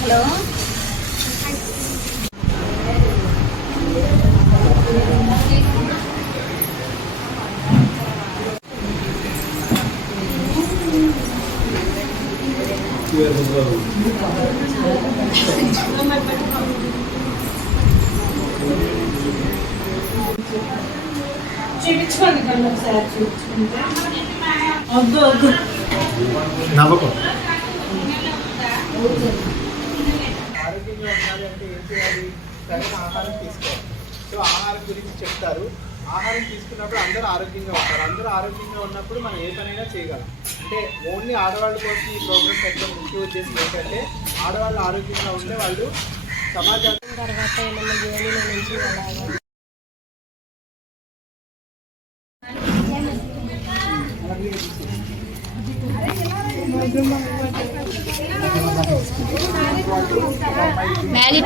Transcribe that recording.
Hello చూపించుకోండి కన్నా ఒకసారి చూపించుకుంటే వద్దు వద్దు నవ్వకం. ఆరోగ్యంగా ఉండాలి అంటే ఏం చేయాలి? సరైన ఆహారం తీసుకోవాలి. సో ఆహారం గురించి చెప్తారు. ఆహారం తీసుకున్నప్పుడు అందరూ ఆరోగ్యంగా ఉంటారు. అందరూ ఆరోగ్యంగా ఉన్నప్పుడు మనం ఏ పనైనా చేయగలం. అంటే ఓన్లీ ఆడవాళ్ళ కోసం ఈ ప్రోగ్రామ్ పెట్టడం ముఖ్య ఉద్దేశం ఏంటంటే ఆడవాళ్ళు ఆరోగ్యంగా ఉంటే వాళ్ళు సమాజానికి తర్వాత ఏమన్నా జోలీలో నుంచి మ్యాగీ